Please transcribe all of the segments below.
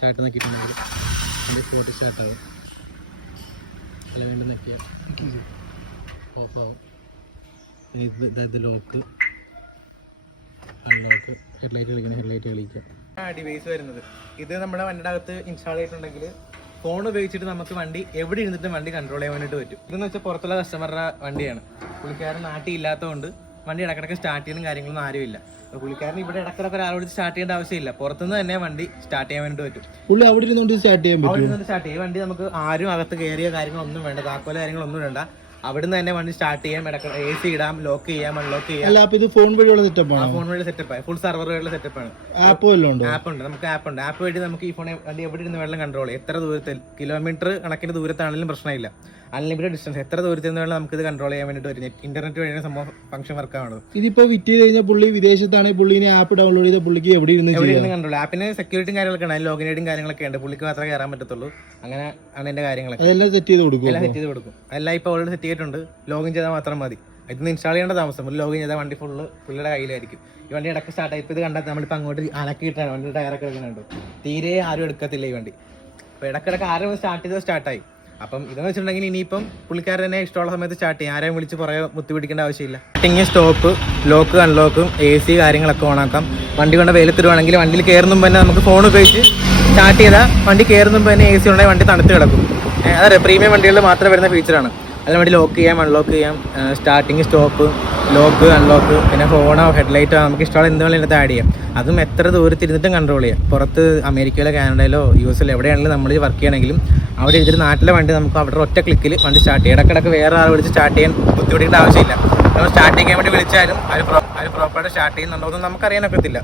Start നോക്കിയിട്ടുണ്ടെങ്കിൽ വണ്ടി spot സ്റ്റാർട്ടാകും. അല്ല വീണ്ടും നോക്കിയാൽ ഓഫാവും. പിന്നെ ഇത് ലോക്ക്, അൺലോക്ക്, ഹെഡ്ലൈറ്റ് കളിക്കണം, ഹെഡ്ലൈറ്റ് കളിക്കുക. ഡിവൈസ് വരുന്നത് ഇത് നമ്മുടെ വണ്ടിയുടെ അകത്ത് ഇൻസ്റ്റാൾ ചെയ്തിട്ടുണ്ടെങ്കിൽ ഫോൺ ഉപയോഗിച്ചിട്ട് നമുക്ക് വണ്ടി എവിടെ ഇരുന്നിട്ടും വണ്ടി കൺട്രോൾ ചെയ്യാൻ വേണ്ടിയിട്ട് പറ്റും. ഇതെന്ന് വെച്ചാൽ പുറത്തുള്ള കസ്റ്റമറുടെ വണ്ടിയാണ്. പുള്ളിക്കാരൻ നാട്ടിൽ ഇല്ലാത്തതുകൊണ്ട് വണ്ടി ഇടക്കിടക്ക് സ്റ്റാർട്ട് ചെയ്യുന്ന കാര്യങ്ങളൊന്നും ആരുമില്ല. അപ്പോൾ പുള്ളിക്കാരൻ ഇവിടെ ഇടക്കിടക്ക് ഒരാളോട് സ്റ്റാർട്ട് ചെയ്യേണ്ട ആവശ്യമില്ല. പുറത്തുനിന്ന് തന്നെ വണ്ടി സ്റ്റാർട്ട് ചെയ്യാൻ വേണ്ടി പറ്റും. പുള്ളി അവിടെ ഇരുന്നുകൊണ്ട് സ്റ്റാർട്ട് ചെയ്യാൻ പറ്റും. അവിടെ ഇരുന്ന് സ്റ്റാർട്ട് ചെയ്യും. വണ്ടി നമുക്ക് ആരും അകത്ത് കയറിയ കാര്യങ്ങളൊന്നും വേണ്ട, താക്കോല കാര്യങ്ങളൊന്നും വേണ്ട. അവിടുന്ന് തന്നെ വണ്ടി സ്റ്റാർട്ട് ചെയ്യാം, എ സി ഇടാം, ലോക്ക് ചെയ്യാം, അൺലോക്ക് ചെയ്യാം. അല്ല, ഇത് ഫോൺ വഴിയുള്ള സെറ്റപ്പാണ്. ഫോൺ വഴി സെറ്റപ്പാണ്, ഫുൾ സർവർ വഴിയുള്ള സെറ്റപ്പാണ്. ആപ്പ് ഉണ്ട്, നമുക്ക് ആപ്പ് ഉണ്ട്. ആപ്പ് വഴി നമുക്ക് ഈ ഫോൺ വണ്ടി എവിടെ ഇരുന്ന് വെള്ളം കൺട്രോൾ ചെയ്യാം. എത്ര ദൂരത്തിൽ, കിലോമീറ്റർ കണക്കിന് ദൂരത്താണെങ്കിലും പ്രശ്നമില്ല. അൺലിമിറ്റഡ് ഡിസ്റ്റൻസ്, എത്ര ദൂരത്തിൽ നിന്ന് വേണം നമുക്ക് ഇത് കൺട്രോൾ ചെയ്യാൻ വേണ്ടിയിട്ട് വരും. ഇന്റർനെറ്റ് വഴിയാണ് സംഭവം ഫംഗ്ഷൻ വർക്ക് ആവുന്നത്. ഇതിപ്പോ വിറ്റ് ചെയ്ത് കഴിഞ്ഞാൽ പുള്ളി വിദേശത്താണെങ്കിൽ പുള്ളിനെ ആപ്പ് ഡൗൺലോഡ് ചെയ്ത പുള്ളിക്ക് എവിടെ ഇരുന്ന് കൺട്രോൾ. ആപ്പിന് സെക്യൂരിറ്റിയും കാര്യങ്ങളൊക്കെ ഉണ്ട്, ലോഗിൻ ഐഡിയും കാര്യങ്ങളൊക്കെ ഉണ്ട്. പുള്ളിക്ക് മാത്രമേ കയറാൻ പറ്റത്തുള്ളൂ. അങ്ങനെ ആണ് എന്റെ കാര്യങ്ങളൊക്കെ. അതെല്ലാം സെറ്റ് ചെയ്ത് കൊടുക്കും. എല്ലാം സെറ്റ് ചെയ്ത് കൊടുക്കും. എല്ലാം ഇപ്പോൾ ഓൾറെഡി സെറ്റ് ചെയ്തിട്ടുണ്ട്. ലോഗിൻ ചെയ്താൽ മാത്രം മതി. ഇതൊന്ന് ഇൻസ്റ്റാൾ ചെയ്യേണ്ട താമസം. ഒരു ലോഗിൻ ചെയ്താൽ വണ്ടി ഫുള്ള് പുള്ളിയുടെ കയ്യിലായിരിക്കും. ഈ വണ്ടി ഇടയ്ക്ക് സ്റ്റാർട്ട് ആയി. ഇപ്പോൾ ഇത് കണ്ടാൽ നമ്മളിപ്പോൾ അങ്ങോട്ട് അനക്കിയിട്ടാണ് വണ്ടി ടയറൊക്കെ എടുക്കുന്നുണ്ട്. തീരെ ആരും എടുക്കത്തില്ല ഈ വണ്ടി. അപ്പോൾ ഇടയ്ക്കിടയ്ക്ക് ആരും സ്റ്റാർട്ട് ചെയ്തത് സ്റ്റാർട്ടായി. അപ്പം ഇതെന്ന് വെച്ചിട്ടുണ്ടെങ്കിൽ ഇനിയിപ്പം പുള്ളിക്കാരൻ തന്നെ ഇഷ്ടമുള്ള സമയത്ത് സ്റ്റാർട്ട് ചെയ്യും. ആരെയും വിളിച്ച് പുറകെ മുത്തി പിടിക്കേണ്ട ആവശ്യമില്ല. സ്റ്റാർട്ടിങ്, സ്റ്റോപ്പ്, ലോക്ക്, അൺലോക്കും, AC കാര്യങ്ങളൊക്കെ ഓണാക്കാം. വണ്ടി കൊണ്ട് വെയിലത്തിടുവാണെങ്കിൽ വണ്ടിയിൽ കയറുമ്പോൾ തന്നെ നമുക്ക് ഫോൺ ഉപയോഗിച്ച് സ്റ്റാർട്ട് ചെയ്താൽ വണ്ടി കയറുമ്പോൾ തന്നെ AC ഉണ്ടെങ്കിൽ വണ്ടി തണുത്ത് കിടക്കും. അതെ, പ്രീമിയം വണ്ടികളിൽ മാത്രം വരുന്ന ഫീച്ചറാണ്. അതിന് വേണ്ടി ലോക്ക് ചെയ്യാം, അൺലോക്ക് ചെയ്യാം, സ്റ്റാർട്ടിങ്, സ്റ്റോപ്പ്, ലോക്ക്, അൺലോക്ക്, പിന്നെ ഫോണോ ഹെഡ്ലൈറ്റോ നമുക്ക് ഇഷ്ടമുള്ള എന്തുകൊണ്ട് ഇതിനകത്ത് ആഡ് ചെയ്യാം. അതും എത്ര ദൂരത്തിരുന്നിട്ടും കൺട്രോൾ ചെയ്യാം. പുറത്ത് അമേരിക്കയിലോ കാനഡയിലോ US എവിടെയാണെങ്കിലും നമ്മൾ വർക്ക് ചെയ്യണമെങ്കിലും അവിടെ ഇതിൽ നാട്ടിലെ വണ്ടി നമുക്ക് അവിടെ ഒറ്റ ക്ലിക്കിൽ വണ്ടി സ്റ്റാർട്ട് ചെയ്യാം. ഇടക്കിടക്ക് വേറെ ആൾ വിളിച്ച് സ്റ്റാർട്ട് ചെയ്യാൻ ബുദ്ധിമുട്ടേണ്ട ആവശ്യമില്ല. നമ്മൾ സ്റ്റാർട്ട് ചെയ്യാൻ വേണ്ടി വിളിച്ചാലും അവർ പ്രോപ്പറായിട്ട് സ്റ്റാർട്ട് ചെയ്യുന്നുണ്ടോ എന്ന് നമുക്കറിയാനൊക്കത്തില്ല.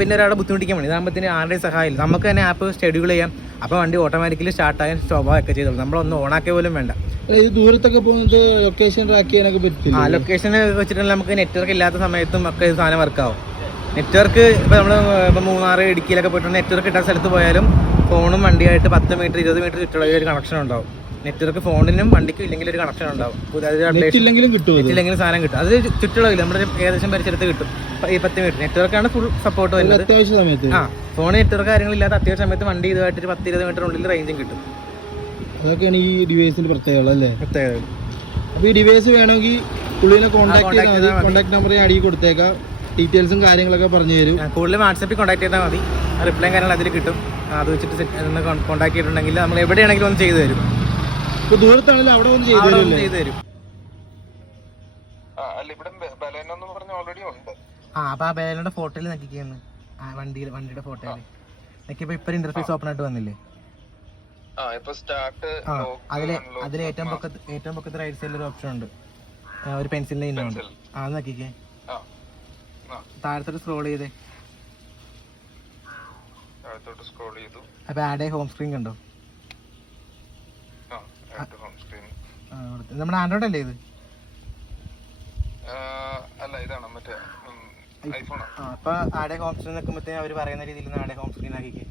പിന്നെ ഒരാളെ ബുദ്ധിമുട്ടിക്കാൻ വേണ്ടി ഇതാകുമ്പോഴത്തേന് ആരുടെയും സഹായമില്ല. നമുക്ക് തന്നെ ആപ്പ് ഷെഡ്യൂൾ ചെയ്യാം. അപ്പോൾ വണ്ടി ഓട്ടോമാറ്റിക്കലി സ്റ്റാർട്ടാകാൻ സ്റ്റോപ്പൊക്കെ ചെയ്തോളൂ. നമ്മളൊന്നും ഓണാക്കിയ പോലും വേണ്ട. ഇത് ദൂരത്തൊക്കെ പോകുന്നത് ലൊക്കേഷൻ ട്രാക്ക് ചെയ്യാനൊക്കെ പറ്റില്ല. ലൊക്കേഷൻ വെച്ചിട്ടുണ്ടെങ്കിൽ നമുക്ക് നെറ്റ്വർക്ക് ഇല്ലാത്ത സമയത്തും ഒക്കെ ഇത് സാധനം വർക്കാവും. നെറ്റ്വർക്ക് ഇപ്പോൾ നമ്മൾ ഇപ്പോൾ മൂന്നാർ, ഇടുക്കിയിലൊക്കെ പോയിട്ട് നെറ്റ്വർക്ക് കിട്ടാത്ത സ്ഥലത്ത് പോയാലും ഫോണും വണ്ടിയായിട്ട് 10 മീറ്റർ 20 മീറ്റർ ചുറ്റുള്ള ഒരു കണക്ഷൻ ഉണ്ടാവും. നെറ്റ്വർക്ക് ഫോണിനും വണ്ടിക്കും ഇല്ലെങ്കിൽ ഒരു കണക്ഷൻ ഉണ്ടാവും. നെറ്റില്ലെങ്കിലും സാധനം കിട്ടും. അത് ചുറ്റുള്ളവില്ല, നമ്മുടെ ഏകദേശം പരിസരത്ത് കിട്ടും. ഈ 10 മീറ്റർ നെറ്റ്വർക്കാണ് ഫുൾ സപ്പോർട്ട് വരുന്നത്. അത്യാവശ്യ സമയത്ത് ഫോൺ നെറ്റ്വർക്ക് കാര്യങ്ങളില്ലാത്ത അത്യാവശ്യ സമയത്ത് വണ്ടി ഇതുമായിട്ട് 10-20 മീറ്റർ ഉള്ളിൽ റേഞ്ചും കിട്ടും. അതൊക്കെയാണ് ഈ ഡിവൈസിന്റെ പ്രത്യേകത അല്ലേ? പ്രത്യേകത. അപ്പോൾ ഈ ഡിവൈസ് വേണമെങ്കിൽ പുള്ളിനെ കോൺടാക്ട് ചെയ്താൽ മതി. കോൺടാക്ട് നമ്പർ ഞാൻ അടിയിൽ കൊടുത്തേക്കാം. ഡീറ്റെയിൽസും കാര്യങ്ങളൊക്കെ പറഞ്ഞു തരും. കൂടുതൽ വാട്സാപ്പിൽ കോൺടാക്ട് ചെയ്താൽ മതി. റിപ്ലൈയും കാര്യങ്ങൾ അതിൽ കിട്ടും. അത് വെച്ചിട്ട് കോൺടാക്ട് ചെയ്തിട്ടുണ്ടെങ്കിൽ നമ്മൾ എവിടെയാണെങ്കിലും ഒന്ന് ചെയ്തു തരും. ഇപ്പോൾ ദൂരത്താണെങ്കിലും അവിടെ ഒന്ന് ചെയ്തു തരും. അപ്പോൾ ആ ബലേനോയുടെ ഫോട്ടോയിൽ നോക്കിക്കുന്നു. വണ്ടിയുടെ ഫോട്ടോയിൽ നോക്കിയപ്പോൾ ഇപ്പോൾ ഇന്റർഫേസ് ഓപ്പൺ ആയിട്ട് വന്നില്ലേ? അതിൽ ഏറ്റവും പൊക്കത്ത് റൈറ്റ് സൈഡിൽ ഒരു ഓപ്ഷൻ ഉണ്ട്, ഒരു പെൻസിലിന്റെ ഇന്നുണ്ട്. അത് നോക്കിക്കേ. താഴത്തോട്ട് സ്ക്രോൾ ചെയ്തേ. അപ്പൊ ആഡ് ഹോം സ്ക്രീൻ കണ്ടോ? നമ്മുടെ ആൻഡ്രോയിഡ് അല്ലേ ഇത്? അപ്പൊ ആഡ് ഹോം സ്ക്രീൻ നിൽക്കുമ്പോഴത്തേക്കും അവർ പറയുന്ന രീതിയിൽ ആഡ് ഹോം സ്ക്രീൻ ആക്കിക്കേ.